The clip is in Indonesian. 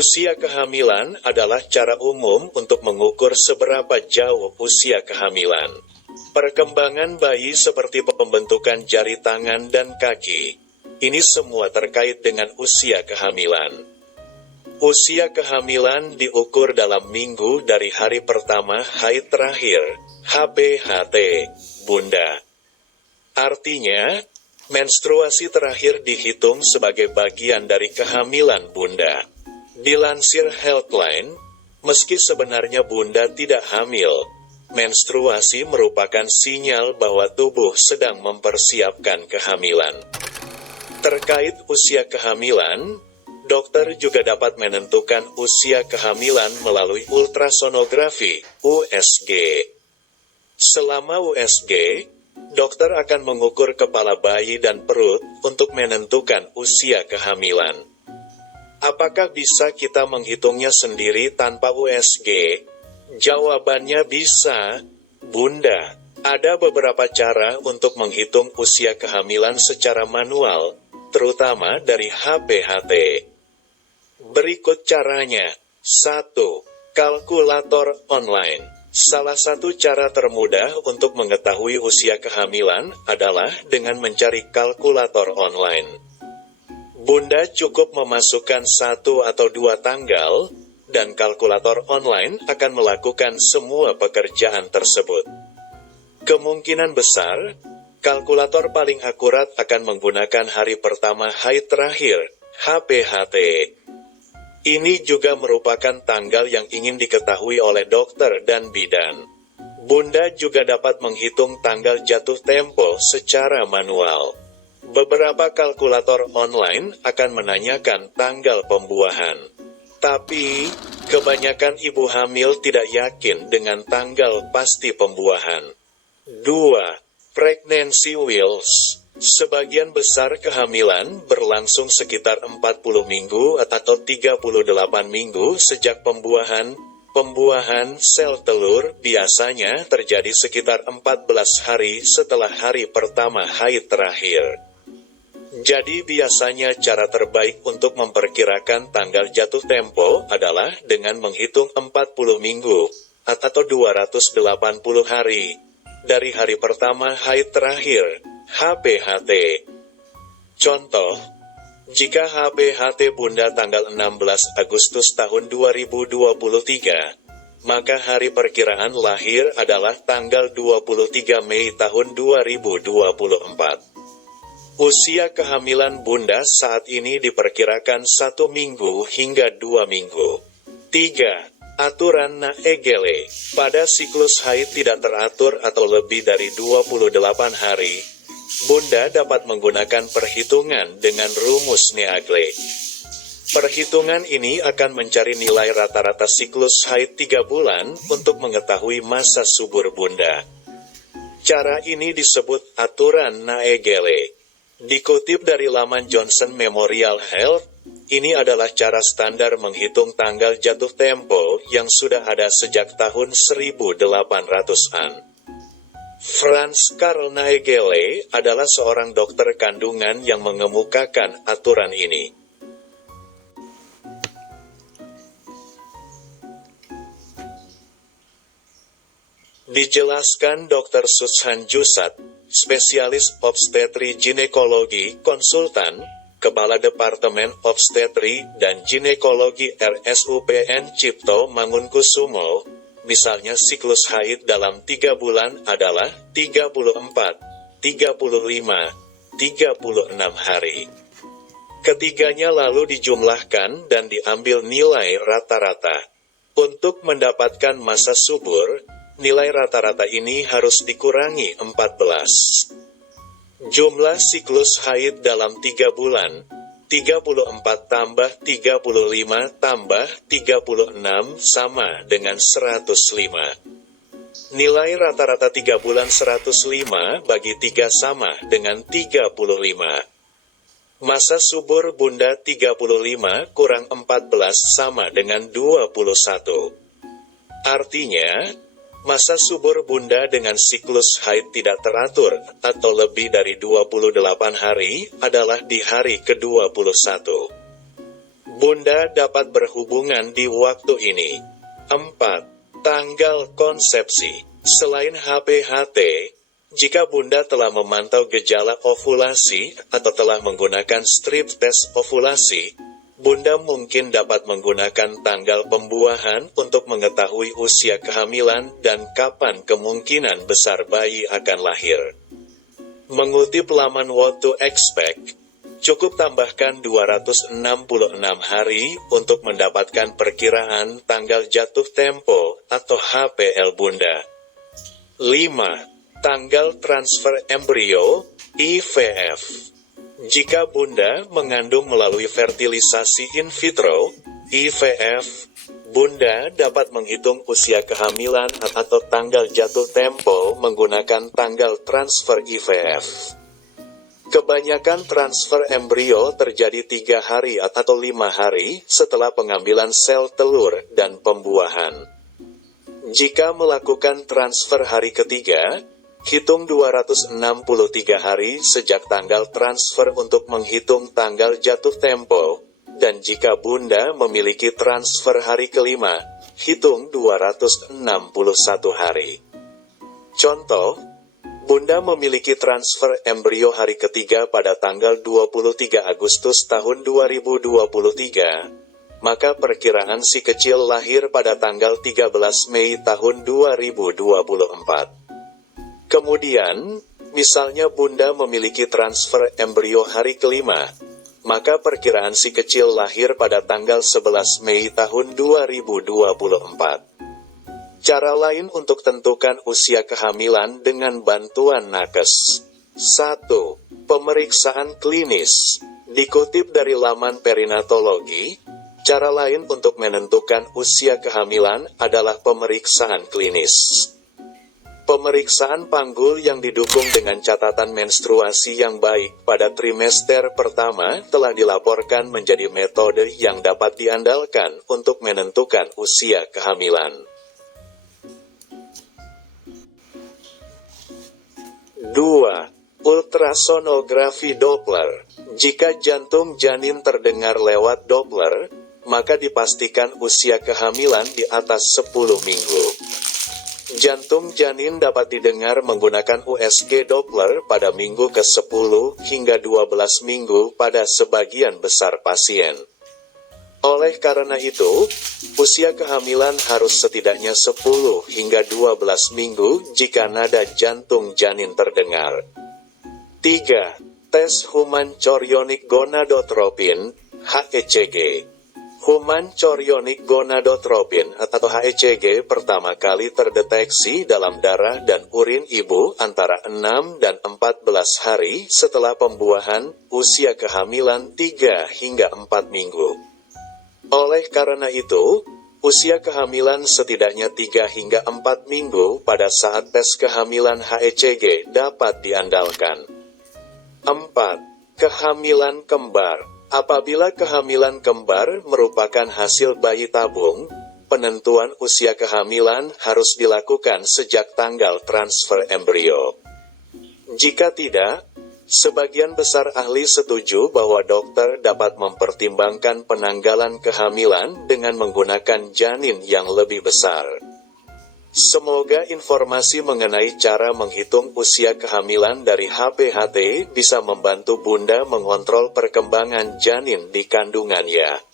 Usia kehamilan adalah cara umum untuk mengukur seberapa jauh usia kehamilan. Perkembangan bayi seperti pembentukan jari tangan dan kaki. Ini semua terkait dengan usia kehamilan. Usia kehamilan diukur dalam minggu dari hari pertama haid terakhir, HPHT, Bunda. Artinya, menstruasi terakhir dihitung sebagai bagian dari kehamilan Bunda. Dilansir Healthline, meski sebenarnya Bunda tidak hamil, menstruasi merupakan sinyal bahwa tubuh sedang mempersiapkan kehamilan. Terkait usia kehamilan, dokter juga dapat menentukan usia kehamilan melalui ultrasonografi, USG. Selama USG, dokter akan mengukur kepala bayi dan perut untuk menentukan usia kehamilan. Apakah bisa kita menghitungnya sendiri tanpa USG? Jawabannya bisa, Bunda. Ada beberapa cara untuk menghitung usia kehamilan secara manual, terutama dari HPHT. Berikut caranya. 1. Kalkulator online. Salah satu cara termudah untuk mengetahui usia kehamilan adalah dengan mencari kalkulator online. Bunda cukup memasukkan 1 atau 2 tanggal, dan kalkulator online akan melakukan semua pekerjaan tersebut. Kemungkinan besar, kalkulator paling akurat akan menggunakan hari pertama haid terakhir, HPHT. Ini juga merupakan tanggal yang ingin diketahui oleh dokter dan bidan. Bunda juga dapat menghitung tanggal jatuh tempo secara manual. Beberapa kalkulator online akan menanyakan tanggal pembuahan. Tapi, kebanyakan ibu hamil tidak yakin dengan tanggal pasti pembuahan. 2. Pregnancy Wheels. Sebagian besar kehamilan berlangsung sekitar 40 minggu atau 38 minggu sejak pembuahan. Pembuahan sel telur biasanya terjadi sekitar 14 hari setelah hari pertama haid terakhir. Jadi biasanya cara terbaik untuk memperkirakan tanggal jatuh tempo adalah dengan menghitung 40 minggu, atau 280 hari, dari hari pertama haid terakhir, HPHT. Contoh, jika HPHT Bunda tanggal 16 Agustus tahun 2023, maka hari perkiraan lahir adalah tanggal 23 Mei tahun 2024. Usia kehamilan Bunda saat ini diperkirakan 1 minggu hingga 2 minggu. 3. Aturan Naegele. Pada siklus haid tidak teratur atau lebih dari 28 hari, Bunda dapat menggunakan perhitungan dengan rumus Naegele. Perhitungan ini akan mencari nilai rata-rata siklus haid 3 bulan untuk mengetahui masa subur Bunda. Cara ini disebut aturan Naegele. Dikutip dari laman Johnson Memorial Health, ini adalah cara standar menghitung tanggal jatuh tempo yang sudah ada sejak tahun 1800-an. Franz Karl Naegele adalah seorang dokter kandungan yang mengemukakan aturan ini. Dijelaskan Dr. Susan Jusat, spesialis obstetri ginekologi, konsultan, Kepala Departemen Obstetri dan Ginekologi RSUPN Cipto Mangunkusumo, misalnya siklus haid dalam 3 bulan adalah 34, 35, 36 hari. Ketiganya lalu dijumlahkan dan diambil nilai rata-rata. Untuk mendapatkan masa subur, nilai rata-rata ini harus dikurangi 14. Jumlah siklus haid dalam 3 bulan, 34 tambah 35 tambah 36 sama dengan 105. Nilai rata-rata 3 bulan 105 bagi 3 sama dengan 35. Masa subur Bunda 35 kurang 14 sama dengan 21. Artinya, masa subur Bunda dengan siklus haid tidak teratur, atau lebih dari 28 hari, adalah di hari ke-21. Bunda dapat berhubungan di waktu ini. 4. Tanggal konsepsi. Selain HPHT, jika Bunda telah memantau gejala ovulasi atau telah menggunakan strip tes ovulasi, Bunda mungkin dapat menggunakan tanggal pembuahan untuk mengetahui usia kehamilan dan kapan kemungkinan besar bayi akan lahir. Mengutip laman What to Expect, cukup tambahkan 266 hari untuk mendapatkan perkiraan tanggal jatuh tempo atau HPL Bunda. 5. Tanggal transfer embrio, IVF. Jika Bunda mengandung melalui fertilisasi in vitro, IVF, Bunda dapat menghitung usia kehamilan atau tanggal jatuh tempo menggunakan tanggal transfer IVF. Kebanyakan transfer embrio terjadi 3 hari atau 5 hari setelah pengambilan sel telur dan pembuahan. Jika melakukan transfer hari ketiga, hitung 263 hari sejak tanggal transfer untuk menghitung tanggal jatuh tempo, dan jika Bunda memiliki transfer hari kelima, hitung 261 hari. Contoh, Bunda memiliki transfer embrio hari ketiga pada tanggal 23 Agustus tahun 2023, maka perkiraan si kecil lahir pada tanggal 13 Mei tahun 2024. Kemudian, misalnya Bunda memiliki transfer embrio hari kelima, maka perkiraan si kecil lahir pada tanggal 11 Mei tahun 2024. Cara lain untuk tentukan usia kehamilan dengan bantuan nakes. 1. Pemeriksaan klinis. Dikutip dari laman perinatologi, cara lain untuk menentukan usia kehamilan adalah pemeriksaan klinis. Pemeriksaan panggul yang didukung dengan catatan menstruasi yang baik pada trimester pertama telah dilaporkan menjadi metode yang dapat diandalkan untuk menentukan usia kehamilan. 2. Ultrasonografi Doppler. Jika jantung janin terdengar lewat Doppler, maka dipastikan usia kehamilan di atas 10 minggu. Jantung janin dapat didengar menggunakan USG Doppler pada minggu ke-10 hingga 12 minggu pada sebagian besar pasien. Oleh karena itu, usia kehamilan harus setidaknya 10 hingga 12 minggu jika nada jantung janin terdengar. 3. Tes Human Chorionic Gonadotropin, HCG. Human Chorionic Gonadotropin atau HCG pertama kali terdeteksi dalam darah dan urin ibu antara 6 dan 14 hari setelah pembuahan, usia kehamilan 3 hingga 4 minggu. Oleh karena itu, usia kehamilan setidaknya 3 hingga 4 minggu pada saat tes kehamilan HCG dapat diandalkan. 4. Kehamilan kembar. Apabila kehamilan kembar merupakan hasil bayi tabung, penentuan usia kehamilan harus dilakukan sejak tanggal transfer embrio. Jika tidak, sebagian besar ahli setuju bahwa dokter dapat mempertimbangkan penanggalan kehamilan dengan menggunakan janin yang lebih besar. Semoga informasi mengenai cara menghitung usia kehamilan dari HPHT bisa membantu Bunda mengontrol perkembangan janin di kandungannya.